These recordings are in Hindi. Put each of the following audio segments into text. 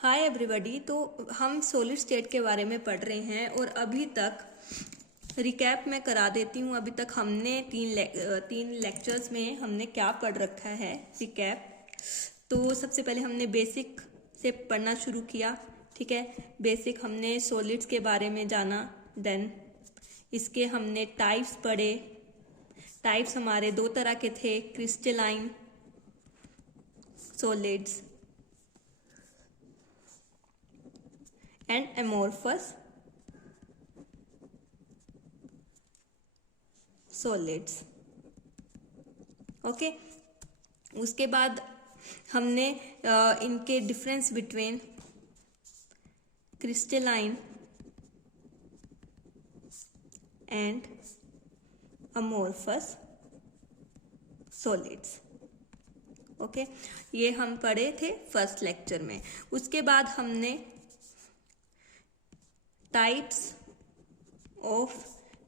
Hi everybody. तो हम सॉलिड स्टेट के बारे में पढ़ रहे हैं और अभी तक रिकैप में करा देती हूँ। अभी तक हमने तीन लेक्चर्स में हमने क्या पढ़ रखा है रिकैप। तो सबसे पहले हमने बेसिक से पढ़ना शुरू किया। ठीक है, बेसिक हमने सॉलिड्स के बारे में जाना। देन इसके हमने टाइप्स पढ़े। टाइप्स हमारे दो तरह के थे, crystalline solids and amorphous solids. Okay, उसके बाद हमने इनके difference between crystalline and amorphous solids. Okay, ये हम पढ़े थे फर्स्ट लेक्चर में। उसके बाद हमने टाइप्स ऑफ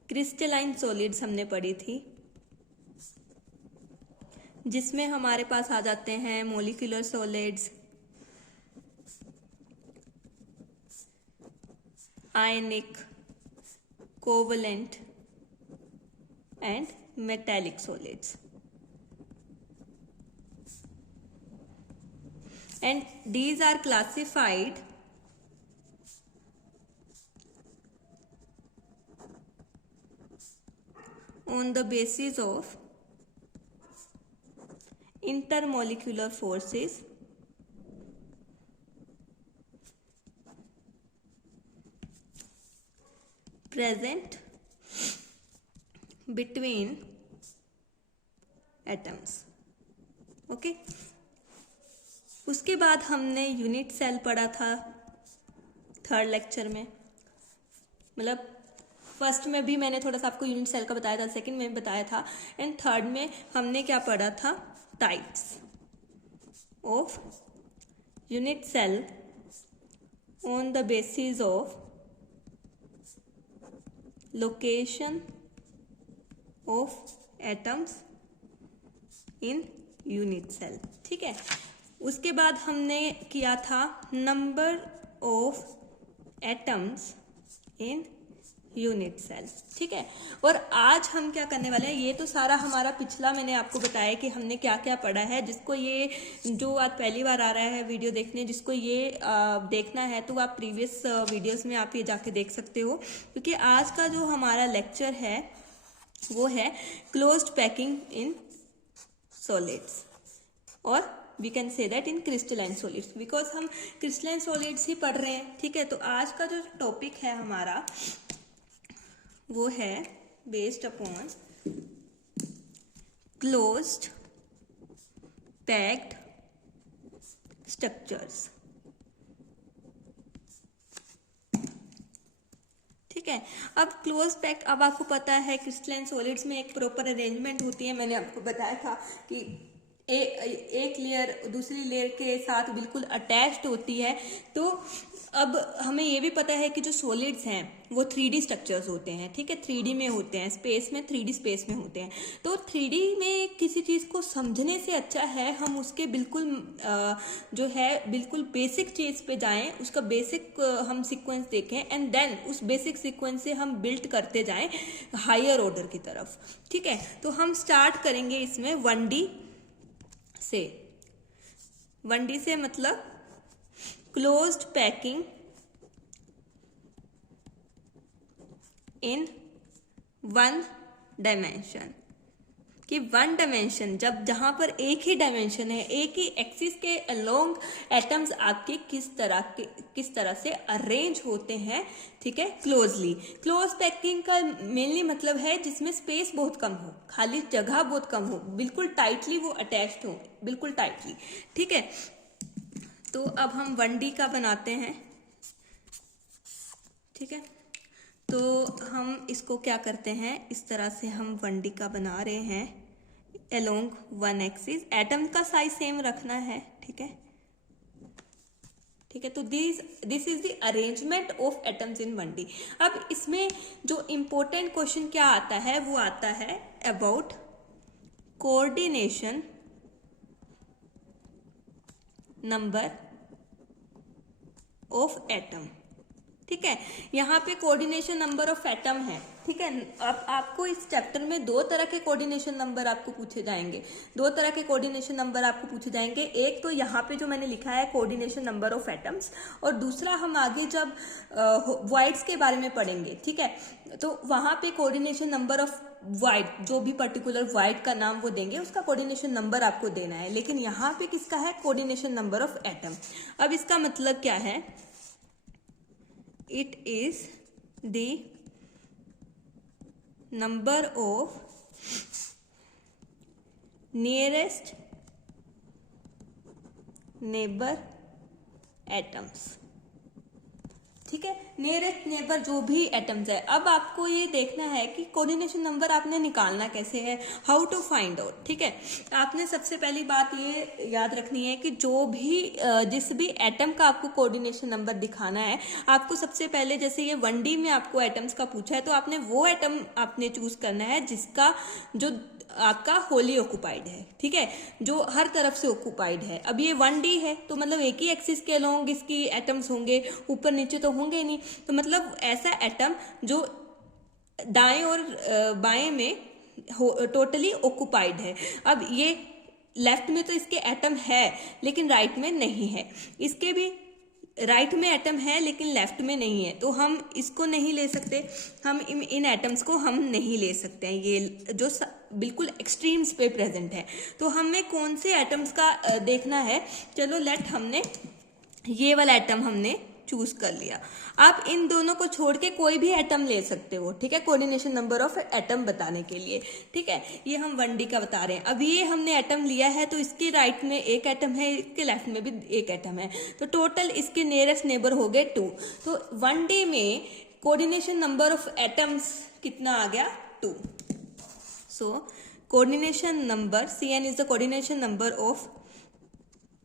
क्रिस्टलाइन सॉलिड्स हमने पढ़ी थी, जिसमें हमारे पास आ जाते हैं molecular solids, ionic, covalent and metallic solids. And these are classified on the basis of intermolecular forces present between atoms. Okay? उसके बाद हमने यूनिट सेल पढ़ा था थर्ड लेक्चर में। मतलब फर्स्ट में भी मैंने थोड़ा सा आपको यूनिट सेल का बताया था, सेकंड में बताया था, एंड थर्ड में हमने क्या पढ़ा था, types of unit cell on the basis of location of atoms in unit cell. ठीक है, उसके बाद हमने किया था number of atoms in unit cell. ठीक है, और आज हम क्या करने वाले हैं, ये तो सारा हमारा पिछला मैंने आपको बताया कि हमने क्या क्या पढ़ा है। जिसको ये जो आज पहली बार आ रहा है वीडियो देखने, जिसको ये देखना है तो आप प्रीवियस वीडियोस में आप ये जाके देख सकते हो, क्योंकि आज का जो हमारा लेक्चर है वो है क्लोज्ड पैकिंग इन सॉलिड्स, और we can say that in crystalline solids, because हम क्रिस्टलाइन सॉलिड्स ही पढ़ रहे हैं। ठीक है, तो आज का जो टॉपिक है हमारा वो है based upon closed packed structures. ठीक है, अब क्लोज पैक, अब आपको पता है क्रिस्टलाइन सॉलिड्स में एक प्रॉपर अरेंजमेंट होती है। मैंने आपको बताया था कि एक लेयर दूसरी लेयर के साथ बिल्कुल अटैच्ड होती है। तो अब हमें ये भी पता है कि जो सॉलिड्स हैं वो 3D स्ट्रक्चर्स होते हैं। ठीक है, 3D में होते हैं, स्पेस में, 3D स्पेस में होते हैं। तो 3D में किसी चीज़ को समझने से अच्छा है हम उसके बिल्कुल जो है बिल्कुल बेसिक चीज़ पे जाएं, उसका बेसिक हम सीक्वेंस देखें, एंड देन उस बेसिक सीक्वेंस से हम बिल्ड करते जाएं हायर ऑर्डर की तरफ। ठीक है, तो हम स्टार्ट करेंगे इसमें 1D से। 1D से मतलब closed packing in one dimension. कि वन डायमेंशन जब जहां पर एक ही डायमेंशन है, एक ही एक्सिस के अलोंग एटम्स आपके किस तरह से अरेंज होते हैं। ठीक है, क्लोजली। क्लोज पैकिंग का मेनली मतलब है जिसमें स्पेस बहुत कम हो, खाली जगह बहुत कम हो, बिल्कुल टाइटली वो अटैच्ड हो, बिल्कुल टाइटली। ठीक है, तो अब हम 1D का बनाते हैं। ठीक है, तो हम इसको क्या करते हैं, इस तरह से हम 1D का बना रहे हैं अलोंग वन एक्सिस। एटम का साइज सेम रखना है। ठीक है, ठीक है, तो this is the arrangement of atoms in 1D। अब इसमें जो इंपॉर्टेंट क्वेश्चन क्या आता है, वो आता है about coordination number of atom. ठीक है, यहाँ पे कोऑर्डिनेशन नंबर ऑफ एटम है। ठीक है, अब आपको इस चैप्टर में दो तरह के कोऑर्डिनेशन नंबर आपको पूछे जाएंगे, दो तरह के कोऑर्डिनेशन नंबर आपको पूछे जाएंगे। एक तो यहाँ पे जो मैंने लिखा है कोऑर्डिनेशन नंबर ऑफ एटम्स, और दूसरा हम आगे जब वॉइड्स के बारे में पढ़ेंगे, ठीक है, तो वहां पे कोऑर्डिनेशन नंबर ऑफ वॉइड, जो भी पर्टिकुलर वॉइड का नाम वो देंगे उसका कोऑर्डिनेशन नंबर आपको देना है। लेकिन यहाँ पे किसका है, कोऑर्डिनेशन नंबर ऑफ एटम। अब इसका मतलब क्या है, it is the number of nearest neighbor atoms। ठीक है, नियरेस्ट नेबर जो भी एटम्स है। अब आपको ये देखना है कि कोऑर्डिनेशन नंबर आपने निकालना कैसे है, हाउ टू फाइंड आउट। ठीक है, आपने सबसे पहली बात ये याद रखनी है कि जो भी जिस भी एटम का आपको कोऑर्डिनेशन नंबर दिखाना है, आपको सबसे पहले जैसे ये 1D में आपको एटम्स का पूछा है, तो आपने वो एटम आपने चूज करना है जिसका जो आपका होली ऑक्युपाइड है। ठीक है, जो हर तरफ से ऑक्युपाइड है। अब ये 1D है तो मतलब एक ही एक्सिस के अलोंग इसकी एटम्स होंगे, ऊपर नीचे तो होंगे नहीं। तो मतलब ऐसा एटम जो दाएं और बाएं में टोटली ऑक्युपाइड है। अब ये लेफ्ट में तो इसके एटम है लेकिन राइट में नहीं है, इसके भी राइट में एटम है लेकिन लेफ्ट में नहीं है, तो हम इसको नहीं ले सकते, हम इन एटम्स को हम नहीं ले सकते हैं, ये जो बिल्कुल एक्सट्रीम्स पे प्रेजेंट है। तो हमें कौन से एटम्स का देखना है, चलो लेट हमने ये वाला एटम हमने चूज कर लिया। आप इन दोनों को छोड़ के कोई भी एटम ले सकते हो। ठीक है, कोऑर्डिनेशन नंबर ऑफ एटम बताने के लिए। ठीक है, ये हम 1D का बता रहे हैं। अब ये हमने एटम लिया है तो इसके राइट में एक एटम है, इसके लेफ्ट में भी एक एटम है, तो टोटल इसके नियरेस्ट नेबर हो गए 2। तो 1D में कोऑर्डिनेशन नंबर ऑफ एटम्स कितना आ गया, 2। So coordination number Cn is the coordination number of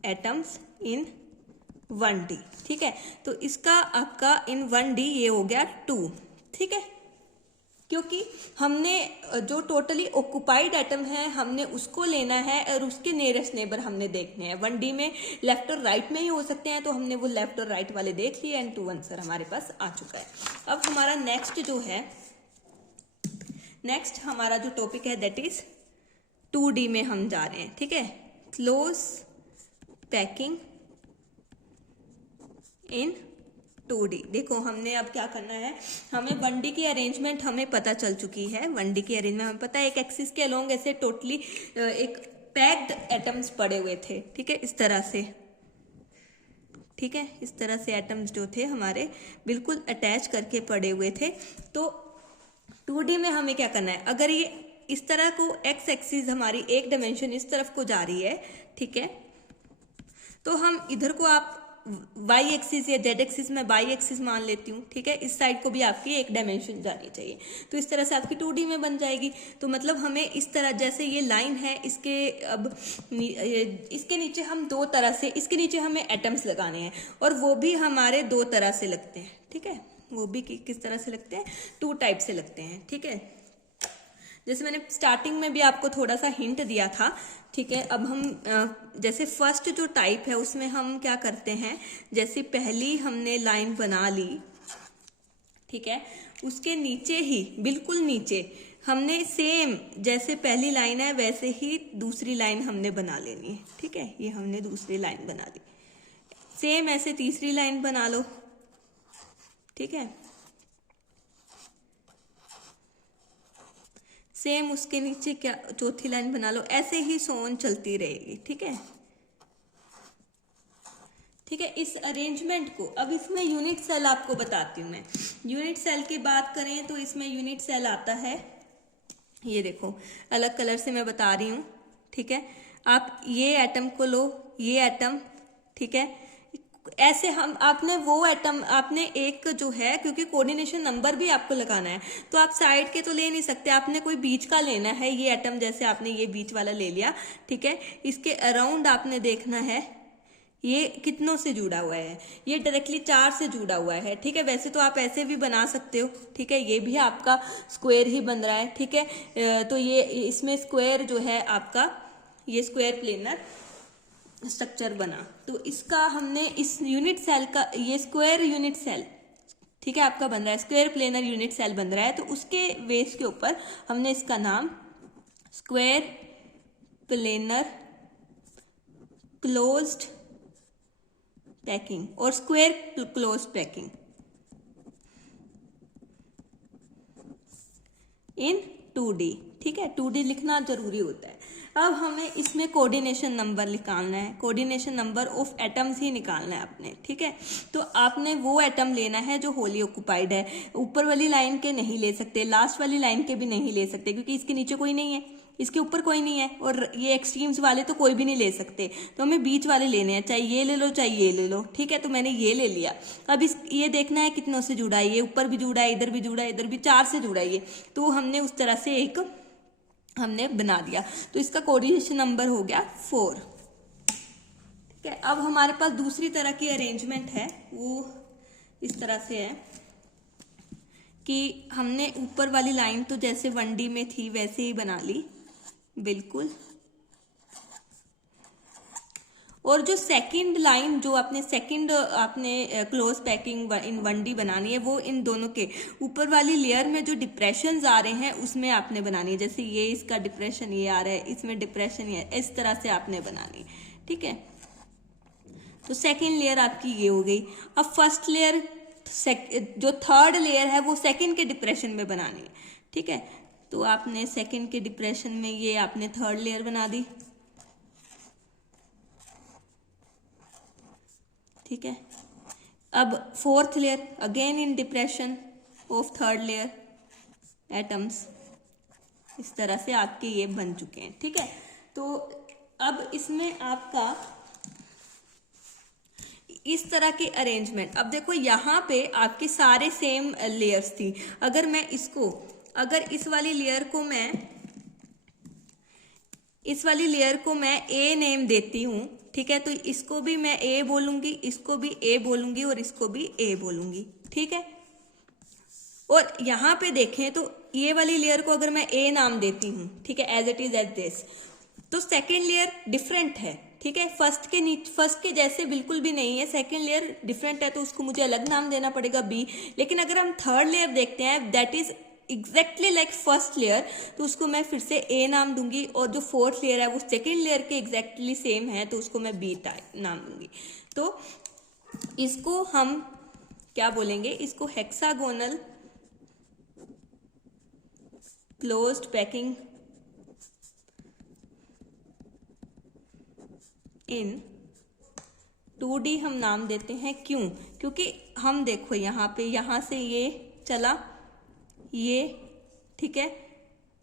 atoms in 1D। ठीक है, तो इसका आपका इन 1D ये हो गया 2। ठीक है, क्योंकि हमने जो टोटली ऑक्युपाइड एटम है हमने उसको लेना है और उसके नियरेस्ट नेबर हमने देखने हैं। 1D में लेफ्ट और राइट में ही हो सकते हैं, तो हमने वो लेफ्ट और राइट वाले देख लिए एंड 2 आंसर हमारे पास आ चुका है। अब हमारा नेक्स्ट जो है, नेक्स्ट हमारा जो टॉपिक है दैट इज 2D में हम जा रहे हैं। ठीक है, क्लोज पैकिंग इन 2D। देखो हमने अब क्या करना है, हमें 1D की अरेंजमेंट हमें पता चल चुकी है। 1D की अरेंजमेंट हमें पता है, एक एक्सिस के अलोंग ऐसे टोटली एक पैक्ड एटम्स पड़े हुए थे। ठीक है, इस तरह से, ठीक है, इस तरह से एटम्स जो थे हमारे बिल्कुल अटैच करके पड़े हुए थे। तो 2D में हमें क्या करना है, अगर ये इस तरह को एक्स एक्सिस हमारी एक डायमेंशन इस तरफ को जा रही है, ठीक है, तो हम इधर को आप वाई एक्सिस या जेड एक्सिस में वाई एक्सिस मान लेती हूँ। ठीक है, इस साइड को भी आपकी एक डायमेंशन जानी चाहिए, तो इस तरह से आपकी 2D में बन जाएगी। तो मतलब हमें इस तरह, जैसे ये लाइन है इसके, अब इसके नीचे हम दो तरह से, इसके नीचे हमें एटम्स लगाने हैं और वो भी हमारे दो तरह से लगते हैं। ठीक है, वो भी किस तरह से लगते हैं, 2 टाइप से लगते हैं। ठीक है, जैसे मैंने स्टार्टिंग में भी आपको थोड़ा सा हिंट दिया था। ठीक है, अब हम जैसे फर्स्ट जो टाइप है उसमें हम क्या करते हैं, जैसे पहली हमने लाइन बना ली, ठीक है, उसके नीचे ही बिल्कुल नीचे हमने सेम जैसे पहली लाइन है वैसे ही दूसरी लाइन हमने बना लेनी है। ठीक है, ये हमने दूसरी लाइन बना ली, सेम ऐसे तीसरी लाइन बना लो। ठीक है, सेम उसके नीचे क्या चौथी लाइन बना लो, ऐसे ही सोन चलती रहेगी। ठीक है, ठीक है, इस अरेंजमेंट को अब इसमें यूनिट सेल आपको बताती हूँ मैं। यूनिट सेल की बात करें तो इसमें यूनिट सेल आता है, ये देखो अलग कलर से मैं बता रही हूँ। ठीक है, आप ये एटम को लो, ये एटम, ठीक है, ऐसे हम आपने वो एटम आपने एक जो है, क्योंकि कोऑर्डिनेशन नंबर भी आपको लगाना है तो आप साइड के तो ले नहीं सकते, आपने कोई बीच का लेना है। ये एटम जैसे आपने ये बीच वाला ले लिया, ठीक है, इसके अराउंड आपने देखना है ये कितनों से जुड़ा हुआ है, ये डायरेक्टली 4 से जुड़ा हुआ है। ठीक है, वैसे तो आप ऐसे भी बना सकते हो। ठीक है, ये भी आपका स्क्वायर ही बन रहा है। ठीक है, तो ये इसमें स्क्वायर जो है आपका, ये स्क्वायर प्लेनर स्ट्रक्चर बना। तो इसका हमने इस यूनिट सेल का, ये स्क्वायर यूनिट सेल, ठीक है, आपका बन रहा है स्क्वायर प्लेनर यूनिट सेल बन रहा है, तो उसके बेस के ऊपर हमने इसका नाम स्क्वायर प्लेनर क्लोज्ड पैकिंग और square close packing in 2D, ठीक है, 2D लिखना जरूरी होता है। अब हमें इसमें कोऑर्डिनेशन नंबर निकालना है, कोऑर्डिनेशन नंबर ऑफ एटम्स ही निकालना है आपने, ठीक है। तो आपने वो एटम लेना है जो होली ऑक्युपाइड है, ऊपर वाली लाइन के नहीं ले सकते, लास्ट वाली लाइन के भी नहीं ले सकते, क्योंकि इसके नीचे कोई नहीं है, इसके ऊपर कोई नहीं है, और ये एक्सट्रीम्स वाले तो कोई भी नहीं ले सकते, तो हमें बीच वाले लेने हैं, चाहे ये ले लो चाहे ये ले लो, ठीक है। तो मैंने ये ले लिया। अब ये देखना है कितनों से जुड़ा है, ये ऊपर भी जुड़ा है, इधर भी जुड़ा है, इधर भी, 4 से जुड़ा है ये, तो हमने उस तरह से एक हमने बना दिया। तो इसका कोऑर्डिनेशन नंबर हो गया 4, ठीक है। अब हमारे पास दूसरी तरह की अरेंजमेंट है, वो इस तरह से है कि हमने ऊपर वाली लाइन तो जैसे 1D में थी वैसे ही बना ली बिल्कुल, और जो सेकंड लाइन जो आपने क्लोज पैकिंग इन 1D बनानी है, वो इन दोनों के ऊपर वाली लेयर में जो डिप्रेशंस आ रहे हैं उसमें आपने बनानी है। जैसे ये इसका डिप्रेशन ये आ रहा है, इसमें डिप्रेशन ये, इस तरह से आपने बनानी, ठीक है। तो सेकंड लेयर आपकी ये हो गई। अब फर्स्ट लेयर, जो थर्ड लेयर है वो सेकंड के डिप्रेशन में बनानी है, ठीक है। तो आपने सेकंड के डिप्रेशन में ये आपने थर्ड लेयर बना दी, ठीक है। अब fourth layer again in depression of third layer atoms, इस तरह से आपके ये बन चुके हैं, ठीक है। तो अब इसमें आपका इस तरह की अरेंजमेंट, अब देखो यहाँ पे आपके सारे सेम लेयर्स थी। अगर मैं इसको, अगर इस वाली लेयर को मैं ए नेम देती हूं, ठीक है, तो इसको भी मैं ए बोलूंगी, इसको भी ए बोलूंगी और इसको भी ए बोलूंगी, ठीक है। और यहाँ पे देखें तो ये वाली लेयर को अगर मैं ए नाम देती हूँ, ठीक है, as it is as this, तो सेकेंड लेयर डिफरेंट है, ठीक है, फर्स्ट के जैसे बिल्कुल भी नहीं है, सेकेंड लेयर डिफरेंट है, तो उसको मुझे अलग नाम देना पड़ेगा बी। लेकिन अगर हम थर्ड लेयर देखते हैं that is exactly like first layer, तो उसको मैं फिर से ए नाम दूंगी, और जो फोर्थ लेयर है वो सेकेंड लेयर के एग्जैक्टली सेम है, तो उसको मैं बी टाइप नाम दूंगी। तो इसको हम क्या बोलेंगे, इसको हेक्सागोनल क्लोज्ड पैकिंग इन 2D हम नाम देते हैं। क्यों? क्योंकि हम देखो यहाँ पे, यहाँ से ये चला, ये, ठीक है,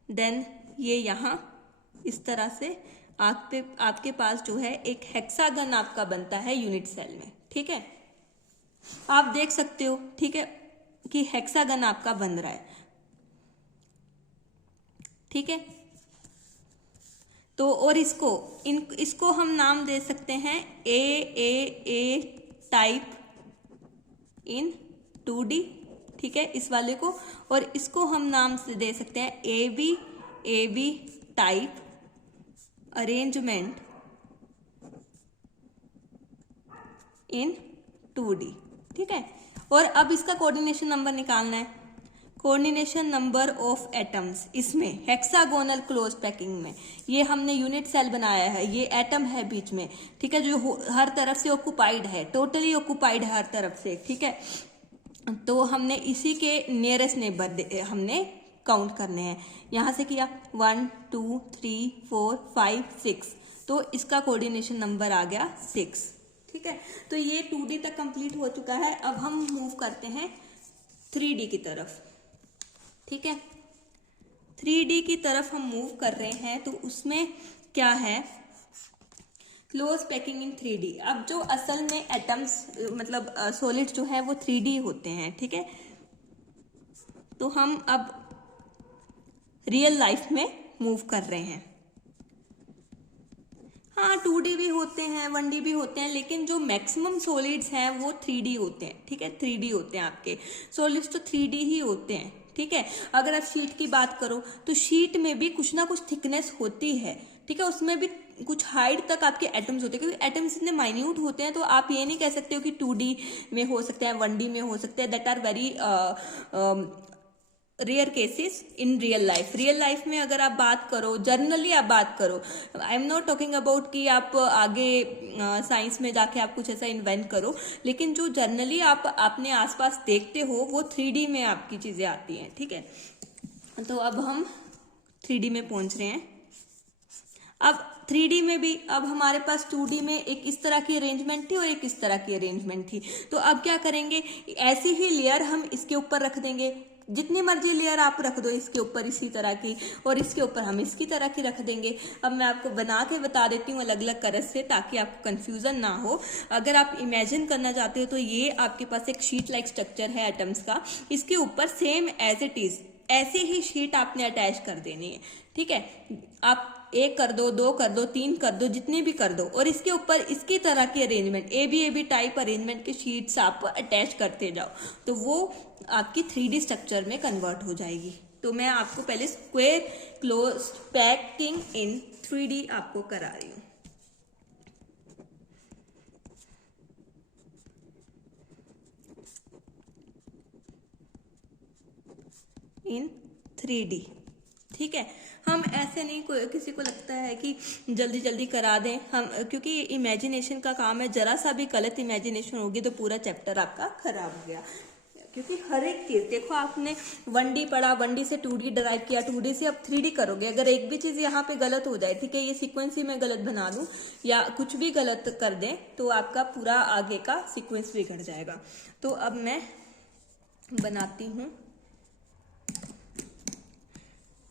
देन ये यहाँ, इस तरह से आपके पास जो है एक हेक्सागन आपका बनता है यूनिट सेल में, ठीक है। आप देख सकते हो, ठीक है, कि हेक्सागन आपका बन रहा है, ठीक है। तो और इसको हम नाम दे सकते हैं ए टाइप इन 2D, ठीक है, इस वाले को, और इसको हम नाम से दे सकते हैं A B type arrangement in 2D, ठीक है। और अब इसका कोऑर्डिनेशन नंबर निकालना है, कोऑर्डिनेशन नंबर ऑफ एटम्स, इसमें हेक्सागोनल क्लोज पैकिंग में ये हमने यूनिट सेल बनाया है, ये एटम है बीच में, ठीक है, जो हर तरफ से ऑक्युपाइड है, टोटली ऑक्युपाइड है हर तरफ से, ठीक है। तो हमने इसी के नियरेस्ट नेबर हमने काउंट करने हैं। यहां से किया 1 2 3 4 5 6, तो इसका कोऑर्डिनेशन नंबर आ गया 6, ठीक है। तो ये 2D तक कंप्लीट हो चुका है। अब हम मूव करते हैं 3D की तरफ, ठीक है। 3D की तरफ हम मूव कर रहे हैं, तो उसमें क्या है, क्लोज पैकिंग इन 3D। अब जो असल में एटम्स मतलब सॉलिड जो है वो 3D होते हैं, ठीक है। तो हम अब रियल लाइफ में मूव कर रहे हैं। हाँ, 2D भी होते हैं, 1D भी होते हैं, लेकिन जो मैक्सिमम सॉलिड्स हैं वो 3D होते हैं, ठीक है, 3D होते हैं। आपके सॉलिड्स तो 3D ही होते हैं, ठीक है। अगर आप शीट की बात करो तो शीट में भी कुछ ना कुछ थिकनेस होती है, ठीक है, उसमें भी कुछ हाइट तक आपके एटम्स होते हैं, क्योंकि एटम्स इतने माइन्यूट होते हैं, तो आप ये नहीं कह सकते हो कि 2D में हो सकते हैं, 1D में हो सकते हैं। That are very rare cases in real life में अगर आप बात करो, जर्नली आप बात करो, I am not talking about कि आप आगे साइंस में जाके आप कुछ ऐसा इन्वेंट करो, लेकिन जो जर्नली आप अपने आसपास देखते हो वो 3D में आपकी चीजें आती हैं, ठीक है। तो अब हम 3D में पहुंच रहे हैं। अब 3D में भी अब हमारे पास 2D में एक इस तरह की अरेंजमेंट थी और एक इस तरह की अरेंजमेंट थी। तो अब क्या करेंगे, ऐसी ही लेयर हम इसके ऊपर रख देंगे, जितनी मर्जी लेयर आप रख दो इसके ऊपर इसी तरह की, और इसके ऊपर हम इसकी तरह की रख देंगे। अब मैं आपको बना के बता देती हूँ अलग अलग कलर से, ताकि आपको कंफ्यूजन ना हो। अगर आप इमेजिन करना चाहते हो तो ये आपके पास एक शीट लाइक स्ट्रक्चर है एटम्स का, इसके ऊपर सेम एज इट इज ऐसे ही शीट आपने अटैच कर देनी है, ठीक है। आप 1 कर दो, 2 कर दो, 3 कर दो, जितने भी कर दो, और इसके ऊपर इसकी तरह की arrangement A B type arrangement की शीट्स आप अटैच करते जाओ, तो वो आपकी 3D स्ट्रक्चर में कन्वर्ट हो जाएगी। तो मैं आपको पहले स्क्वायर क्लोज्ड पैकिंग इन 3D आपको करा रही हूँ। इन 3D, ठीक है। हम ऐसे नहीं, किसी को लगता है कि जल्दी जल्दी करा दें हम, क्योंकि इमेजिनेशन का काम है, जरा सा भी गलत इमेजिनेशन होगी तो पूरा चैप्टर आपका खराब हो गया। क्योंकि हर एक चीज देखो, आपने 1D पढ़ा, 1D से 2D डराइव किया, 2D से अब 3D करोगे, अगर एक भी चीज यहाँ पे गलत हो जाए, ठीक है, ये सीक्वेंस ही मैं गलत बना दूं या कुछ भी गलत कर दें, तो आपका पूरा आगे का सीक्वेंस बिगड़ जाएगा। तो अब मैं बनाती हूँ,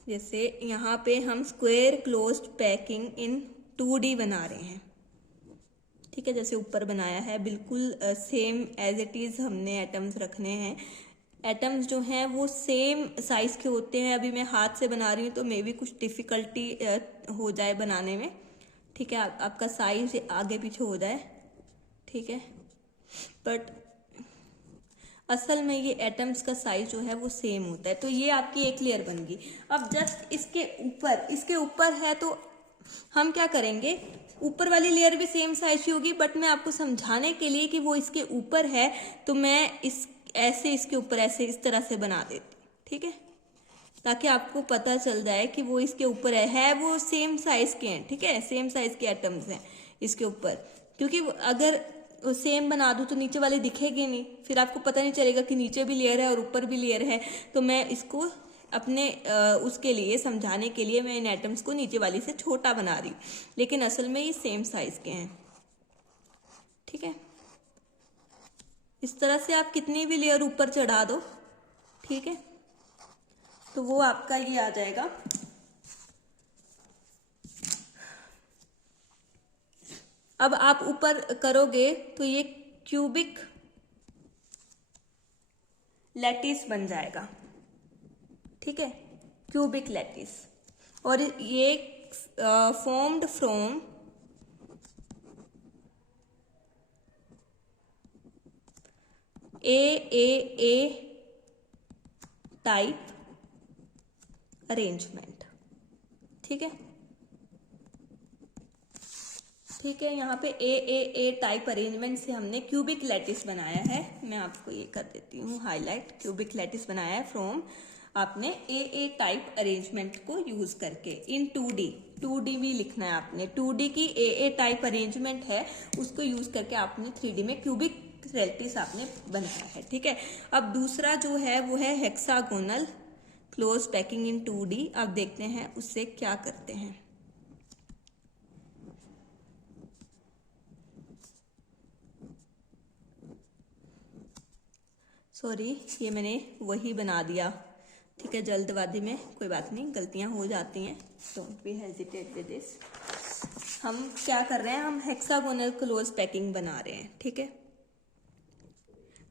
जैसे यहाँ पे हम स्क्वायर क्लोज्ड पैकिंग इन 2D बना रहे हैं, ठीक है। जैसे ऊपर बनाया है बिल्कुल सेम एज इट इज हमने एटम्स रखने हैं। एटम्स जो हैं वो सेम साइज के होते हैं। अभी मैं हाथ से बना रही हूँ तो मे भी कुछ डिफिकल्टी हो जाए बनाने में, ठीक है, आपका साइज आगे पीछे हो जाए, ठीक है, बट असल में ये एटम्स का साइज जो है वो सेम होता है। तो ये आपकी एक लेयर बन गई। अब जस्ट इसके ऊपर है, तो हम क्या करेंगे, ऊपर वाली लेयर भी सेम साइज की होगी, बट मैं आपको समझाने के लिए कि वो इसके ऊपर है, तो मैं इसके ऊपर ऐसे इस तरह से बना देती, ठीक है, ताकि आपको पता चल जाए कि वो इसके ऊपर है वो सेम साइज के हैं, ठीक है, सेम साइज के एटम्स हैं इसके ऊपर। क्योंकि अगर सेम बना दूं तो नीचे वाले दिखेंगे नहीं, फिर आपको पता नहीं चलेगा कि नीचे भी लेयर है और ऊपर भी लेयर है। तो मैं इसको अपने उसके लिए समझाने के लिए मैं इन एटम्स को नीचे वाली से छोटा बना रही हूँ, लेकिन असल में ये सेम साइज के हैं, ठीक है। इस तरह से आप कितनी भी लेयर ऊपर चढ़ा दो, ठीक है, तो वो आपका ये आ जाएगा। अब आप ऊपर करोगे तो ये क्यूबिक लैटिस बन जाएगा, ठीक है, क्यूबिक लैटिस। और ये formed from A type arrangement, ठीक है, ठीक है। यहाँ पे ए टाइप अरेंजमेंट से हमने क्यूबिक लैटिस बनाया है। मैं आपको ये कर देती हूँ हाईलाइट, क्यूबिक लैटिस बनाया है फ्रॉम आपने ए टाइप अरेंजमेंट को यूज करके इन 2D भी लिखना है आपने। 2D की ए टाइप अरेंजमेंट है, उसको यूज करके आपने 3D में क्यूबिक लैटिस आपने बनाया है, ठीक है। अब दूसरा जो है वो है hexagonal close packing in 2D। अब देखते हैं उससे क्या करते हैं। सॉरी, ये मैंने वही बना दिया, ठीक है, जल्दबाजी में, कोई बात नहीं, गलतियां हो जाती हैं, don't be hesitate with this. हम क्या कर रहे हैं, हम हेक्सागोनल क्लोज पैकिंग बना रहे हैं, ठीक है।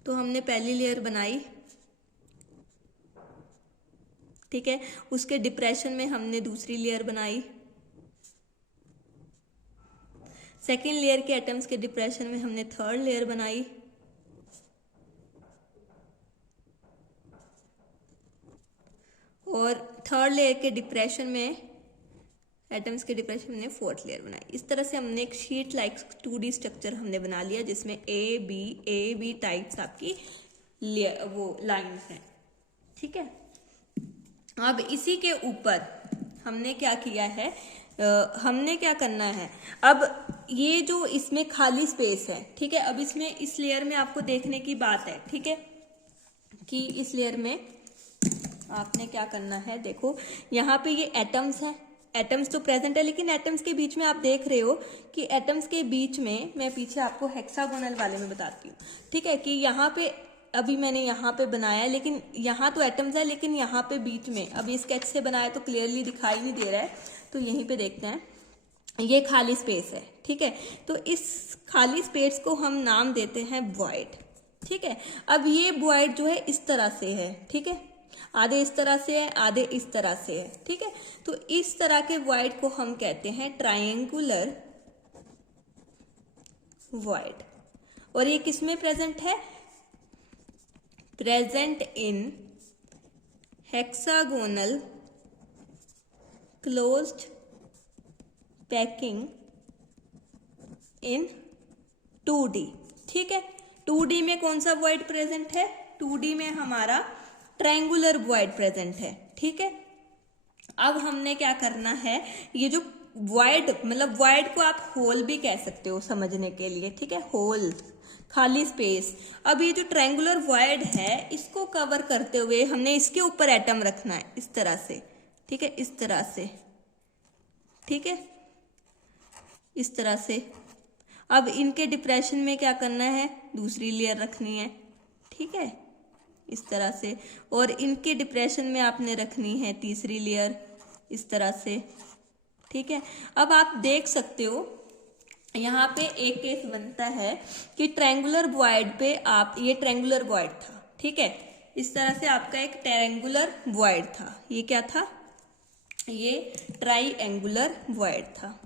तो हमने पहली लेयर बनाई, ठीक है, उसके डिप्रेशन में हमने दूसरी लेयर बनाई, सेकेंड लेयर के एटम्स के डिप्रेशन में हमने थर्ड लेयर बनाई, और थर्ड लेयर के डिप्रेशन में एटम्स के डिप्रेशन हमने 4th लेयर बनाई। इस तरह से हमने एक शीट लाइक 2D स्ट्रक्चर हमने बना लिया जिसमें ए बी टाइप्स आपकी वो लाइंस हैं, ठीक है। अब इसी के ऊपर हमने क्या किया है, हमने क्या करना है, अब ये जो इसमें खाली स्पेस है, ठीक है, अब इसमें इस लेयर में आपको देखने की बात है, ठीक है, कि इस लेयर में आपने क्या करना है, देखो यहाँ पे ये एटम्स हैं, एटम्स तो प्रेजेंट है, लेकिन एटम्स के बीच में आप देख रहे हो कि एटम्स के बीच में, मैं पीछे आपको हेक्सागोनल वाले में बताती हूँ, ठीक है, कि यहाँ पे अभी मैंने यहाँ पे बनाया, लेकिन यहाँ तो एटम्स है, लेकिन यहाँ पे बीच में, अभी स्केच से बनाया तो क्लियरली दिखाई नहीं दे रहा है, तो यहीं पे देखते हैं, ये खाली स्पेस है, ठीक है। तो इस खाली स्पेस को हम नाम देते हैं वॉइड, ठीक है। अब ये वॉइड जो है इस तरह से है, ठीक है, आधे इस तरह से है, आधे इस तरह से है, ठीक है। तो इस तरह के वॉइड को हम कहते हैं ट्रायंगुलर वॉइड। और ये किसमें प्रेजेंट है, present in hexagonal closed packing in 2D, ठीक है। 2D में कौन सा वॉइड प्रेजेंट है, 2D में हमारा ट्रायंगुलर वॉइड प्रेजेंट है, ठीक है। अब हमने क्या करना है, ये जो वॉइड, मतलब वॉइड को आप होल भी कह सकते हो समझने के लिए, ठीक है, होल खाली स्पेस। अब ये जो ट्रायंगुलर वॉइड है इसको कवर करते हुए हमने इसके ऊपर एटम रखना है इस तरह से, ठीक है, इस तरह से, ठीक है, इस तरह से। अब इनके डिप्रेशन में क्या करना है, दूसरी लेयर रखनी है, ठीक है, इस तरह से, और इनके डिप्रेशन में आपने रखनी है तीसरी लेयर इस तरह से, ठीक है। अब आप देख सकते हो यहाँ पे एक केस बनता है कि ट्रायंगुलर वॉइड पे आप, ये ट्रायंगुलर वॉइड था, ठीक है, इस तरह से आपका एक ट्रायंगुलर वॉइड था, ये क्या था, ये ट्रायंगुलर वॉइड था।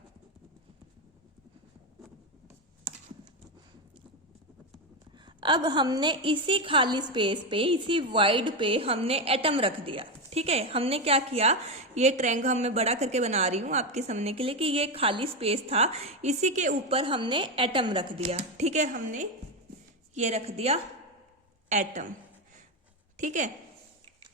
अब हमने इसी खाली स्पेस पे, इसी वॉइड पे हमने एटम रख दिया, ठीक है। हमने क्या किया, ये ट्रायंगल मैं बड़ा करके बना रही हूँ आपके समझने के लिए कि ये खाली स्पेस था, इसी के ऊपर हमने एटम रख दिया, ठीक है, हमने ये रख दिया एटम, ठीक है।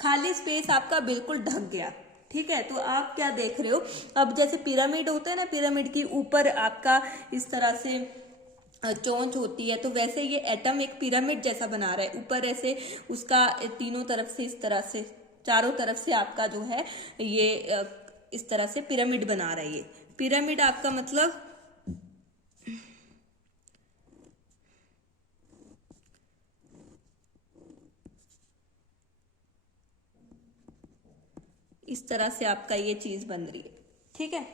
खाली स्पेस आपका बिल्कुल ढक गया, ठीक है। तो आप क्या देख रहे हो, अब जैसे पिरामिड होता है ना, पिरामिड के ऊपर आपका इस तरह से चोंच होती है, तो वैसे ये एटम एक पिरामिड जैसा बना रहा है, ऊपर ऐसे उसका तीनों तरफ से इस तरह से, चारों तरफ से आपका जो है ये इस तरह से पिरामिड बना रहा है। ये पिरामिड आपका मतलब इस तरह से आपका ये चीज बन रही है, ठीक है।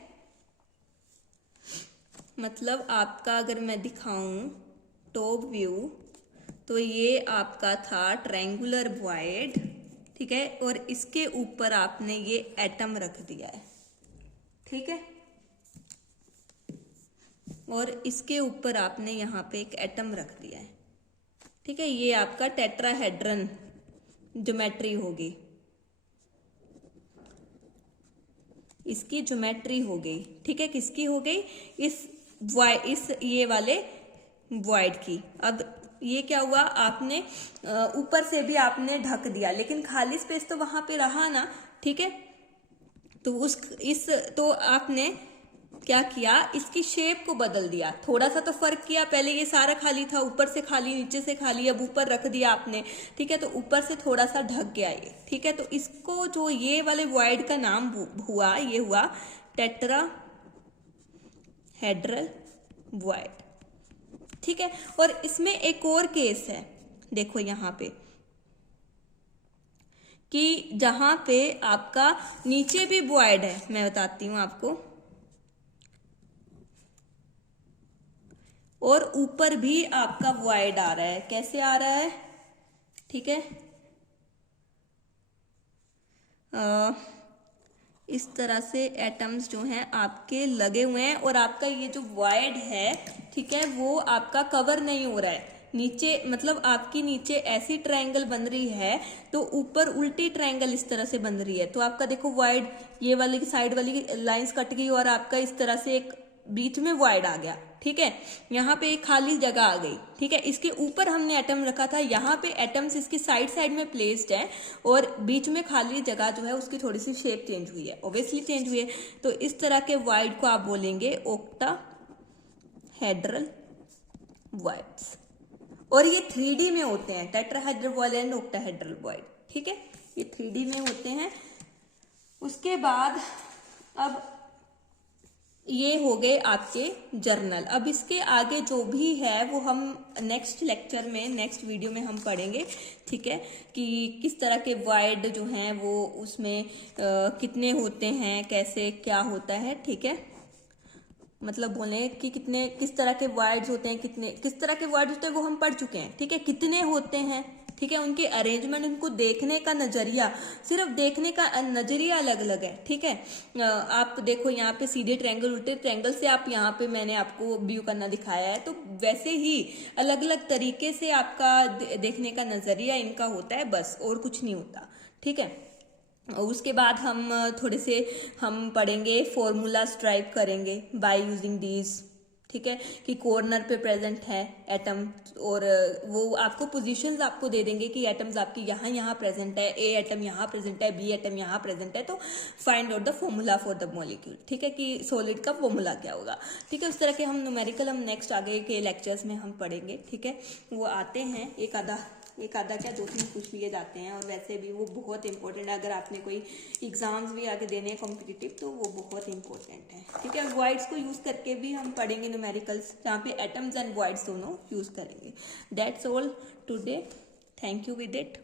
मतलब आपका अगर मैं दिखाऊं टॉप व्यू, तो ये आपका था ट्रायंगुलर वॉइड, ठीक है, और इसके ऊपर आपने ये एटम रख दिया है, ठीक है, और इसके ऊपर आपने यहाँ पे एक एटम रख दिया है, ठीक है। ये आपका टेट्राहेड्रन ज्योमेट्री होगी, इसकी ज्योमेट्री हो गई, ठीक है, किसकी हो गई, इस ये वाले वॉइड की। अब ये क्या हुआ, आपने ऊपर से भी आपने ढक दिया, लेकिन खाली स्पेस तो वहां पे रहा ना, ठीक है। तो तो आपने क्या किया, इसकी शेप को बदल दिया, थोड़ा सा तो फर्क किया, पहले ये सारा खाली था, ऊपर से खाली, नीचे से खाली, अब ऊपर रख दिया आपने, ठीक है, तो ऊपर से थोड़ा सा ढक गया ये, ठीक है। तो इसको जो ये वाले वॉइड का नाम हुआ, ये हुआ टेट्राहेड्रल वॉइड, ठीक है। और इसमें एक और केस है, देखो यहां पे, कि जहां पे आपका नीचे भी वॉइड है, मैं बताती हूं आपको, और ऊपर भी आपका वॉइड आ रहा है, कैसे आ रहा है, ठीक है, इस तरह से एटम्स जो हैं आपके लगे हुए हैं, और आपका ये जो वॉइड है, ठीक है, वो आपका कवर नहीं हो रहा है, नीचे मतलब आपकी नीचे ऐसी ट्रायंगल बन रही है तो ऊपर उल्टी ट्रायंगल इस तरह से बन रही है, तो आपका देखो वाइड ये वाली साइड वाली लाइंस कट गई और आपका इस तरह से एक बीच में वाइड आ गया, ठीक है। यहाँ पे एक खाली जगह आ गई, ठीक है। इसके ऊपर हमने एटम रखा था, यहाँ पे एटम्स इसकी साइड साइड में प्लेस्ड है और बीच में खाली जगह जो है उसकी थोड़ी सी शेप चेंज हुई है, ऑब्वियसली चेंज हुई है। तो इस तरह के वाइड को आप बोलेंगे ऑक्टाहेड्रल वाइड्स, और ये 3D में होते हैं, tetrahedral void and octahedral void, ठीक है, ये 3D में होते हैं। उसके बाद अब ये हो गए आपके जर्नल। अब इसके आगे जो भी है वो हम नेक्स्ट लेक्चर में, नेक्स्ट वीडियो में हम पढ़ेंगे, ठीक है, कि किस तरह के वाइड जो हैं वो उसमें कितने होते हैं, कैसे क्या होता है, ठीक है। मतलब बोले कि कितने किस तरह के वर्ड्स होते हैं, कितने किस तरह के वर्ड्स होते हैं वो हम पढ़ चुके हैं, ठीक है। कितने होते हैं, ठीक है, उनके अरेंजमेंट, उनको देखने का नजरिया, सिर्फ देखने का नजरिया अलग अलग है, ठीक है। आप देखो यहाँ पे सीधे ट्रायंगल, उल्टे ट्रायंगल से आप यहाँ पे मैंने आपको व्यू करना दिखाया है, तो वैसे ही अलग अलग तरीके से आपका देखने का नजरिया इनका होता है, बस और कुछ नहीं होता, ठीक है। उसके बाद हम थोड़े से हम पढ़ेंगे फॉर्मूलाज ड्राइव करेंगे बाय यूजिंग दीज, ठीक है, कि कॉर्नर पे प्रेजेंट है एटम और वो आपको पोजीशंस आपको दे देंगे कि एटम्स आपकी यहाँ प्रेजेंट है, ए एटम यहाँ प्रेजेंट है, बी एटम यहाँ प्रेजेंट है, तो find out the formula for the molecule, ठीक है, कि सॉलिड का फॉर्मूला क्या होगा, ठीक है। उस तरह के हम न्यूमेरिकल हम नेक्स्ट आगे के लेक्चर्स में हम पढ़ेंगे, ठीक है। वो आते हैं एक आधा क्या 2-3 पूछ लिए जाते हैं, और वैसे भी वो बहुत इंपॉर्टेंट है, अगर आपने कोई एग्जाम्स भी आगे देने हैं कॉम्पिटिटिव तो वो बहुत इंपॉर्टेंट है, ठीक है। वॉइड्स को यूज करके भी हम पढ़ेंगे न्यूमेरिकल्स, जहाँ पे एटम्स एंड वॉइड्स दोनों यूज करेंगे। That's all today, thank you with it.